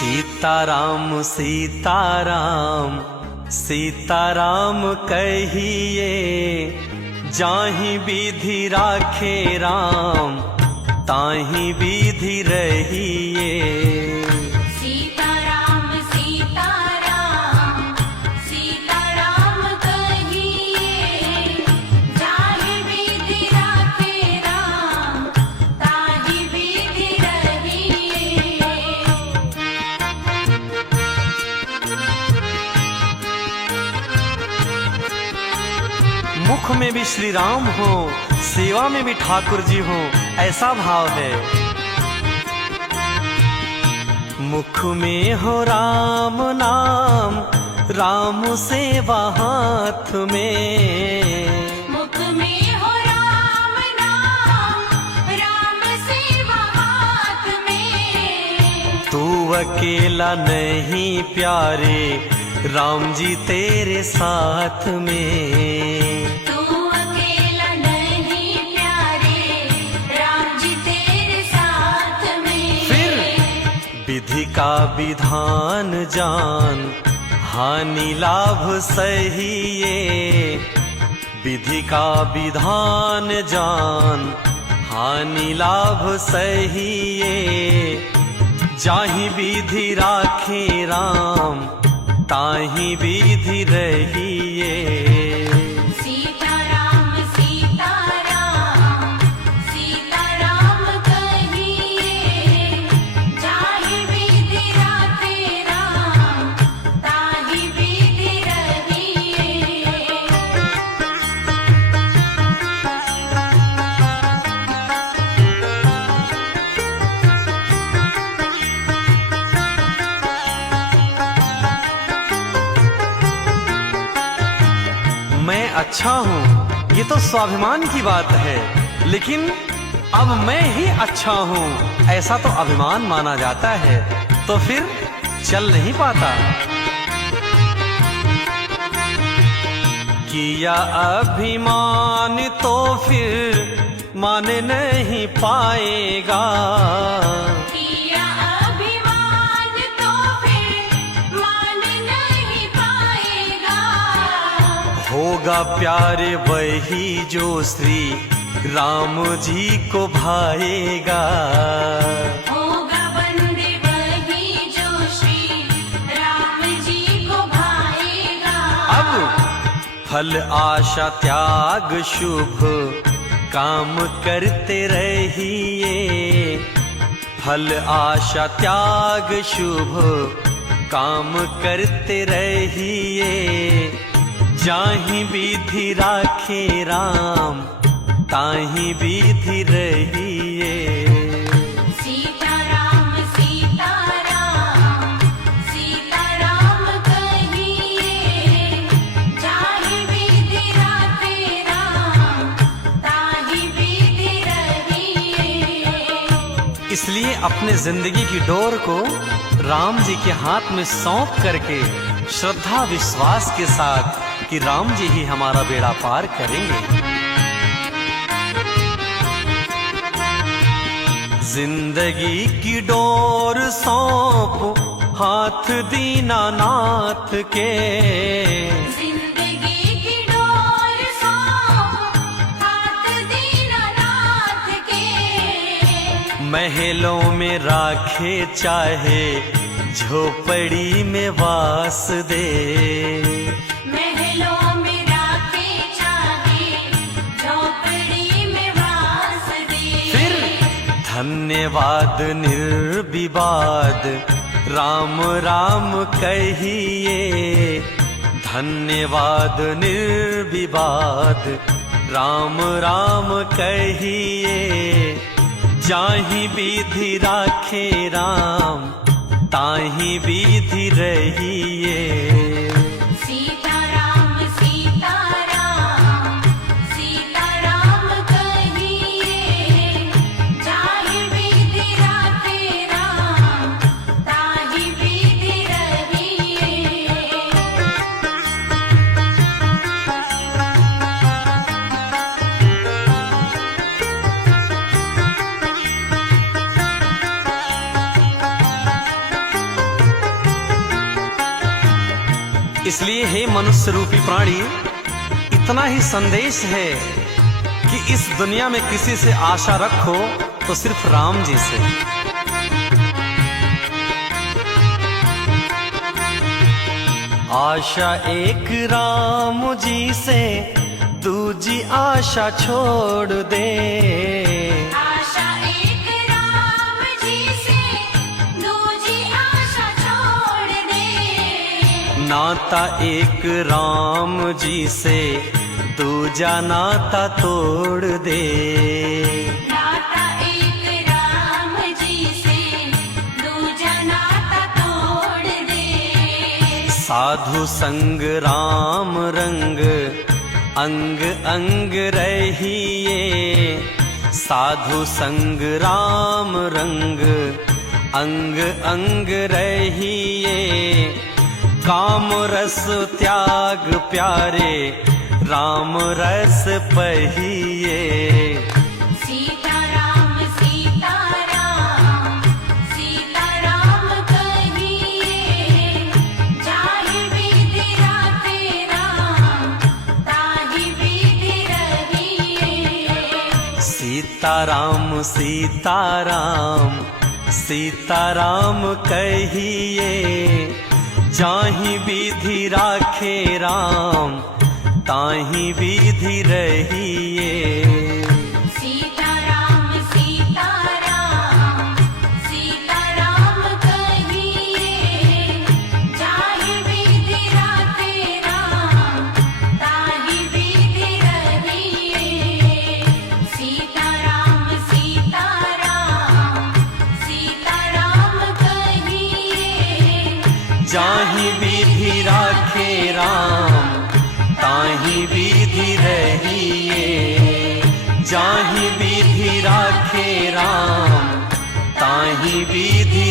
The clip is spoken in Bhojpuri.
सीताराम सीताराम सीताराम कहिए, जाहि विधि राखे राम ताहि विधि रहिए। सीताराम सीताराम सीताराम कहिए, जाहि विधि राखे राम ताहि विधि रहिए। मुख में भी श्री राम हो, सेवा में भी ठाकुर जी हो, ऐसा भाव है। मुख में हो राम नाम, राम सेवा हाथ में। मुख में हो राम नाम, राम सेवा हाथ में। तू अकेला नहीं प्यारे, राम जी तेरे साथ में। तू अकेला नहीं प्यारे, राम जी तेरे साथ में। फिर विधि का विधान जान, हानि लाभ सहिए। विधि का विधान जान, हानि लाभ सहिए। जाहि विधि राखे राम ताहि विधि रहिए। सीताराम सीताराम सीताराम कहिए, जाहि विधि राखे राम ताहि विधि रहिए। मैं अच्छा हूँ ये तो स्वाभिमान की बात है, लेकिन अब मैं ही अच्छा हूँ ऐसा तो अभिमान माना जाता है, तो फिर चल नहीं पाता। किया अभिमान तो फिर मान नहीं पाएगा। किया अभिमान तो फिर मान नहीं पाएगा। होगा प्यारे वही जो श्री राम जी को भाएगा। होगा बंदे वही जो श्री राम जी को भाएगा। अब फल आशा त्याग शुभ काम करते रहिए। फल आशा त्याग शुभ काम करते रहिए। जाहि विधि राखे राम ताहि विधि रहिए। सीताराम सीताराम सीताराम कहिए, जाहि विधि राखे राम ताहि विधि रहिए। इसलिए अपने जिंदगी की डोर को राम जी के हाथ में सौंप करके श्रद्धा विश्वास के साथ कि राम जी ही हमारा बेड़ा पार करेंगे। जिंदगी की डोर सौंप हाथ दीनानाथ के। जिंदगी की डोर सौंप हाथ दीनानाथ के। महलों में राखे चाहे झोपड़ी में वास दे। महलों में राखे चाहे झोपड़ी में वास दे। फिर धन्यवाद निर्विवाद राम राम कहिए। धन्यवाद निर्विवाद राम राम कहिए। जाहि विधि राखे राम ताहि विधि रहिए। सीताराम सीताराम सीताराम कहिए, जाहि विधि राखे राम ताहि विधि रहिए। इसलिए हे मनुष्य रूपी प्राणी, इतना ही संदेश है कि इस दुनिया में किसी से आशा रखो तो सिर्फ राम जी से। आशा एक राम जी से, दूजी आशा छोड़ दे। आशा एक राम जी से, दूजी आशा छोड़ दे। नाता एक राम जी से, दूजा नाता तोड़ दे। नाता एक राम जी से, दूजा नाता तोड़ दे। साधु संग राम रंग, अंग अंग रहिए। साधु संग राम रंग, अंग अंग रहिए। काम रस त्याग प्यारे, राम रस पहिए। सीताराम सीताराम, सीताराम कहिए। जाहि विधि राते राम, ताहि विधि रहिए। सीताराम सीताराम, सीताराम कहिए। जाहि विधि राखे राम, ताहि विधि रहिए। सीताराम सीताराम, सीताराम कहिए। जाहि विधि राते राम, ताहि विधि रहिए। सीताराम सीताराम, सीताराम कहिए। जाहि विधि राखे राम, ताहि विधि रहिए। जाहि विधि राखे राम, ताहि विधि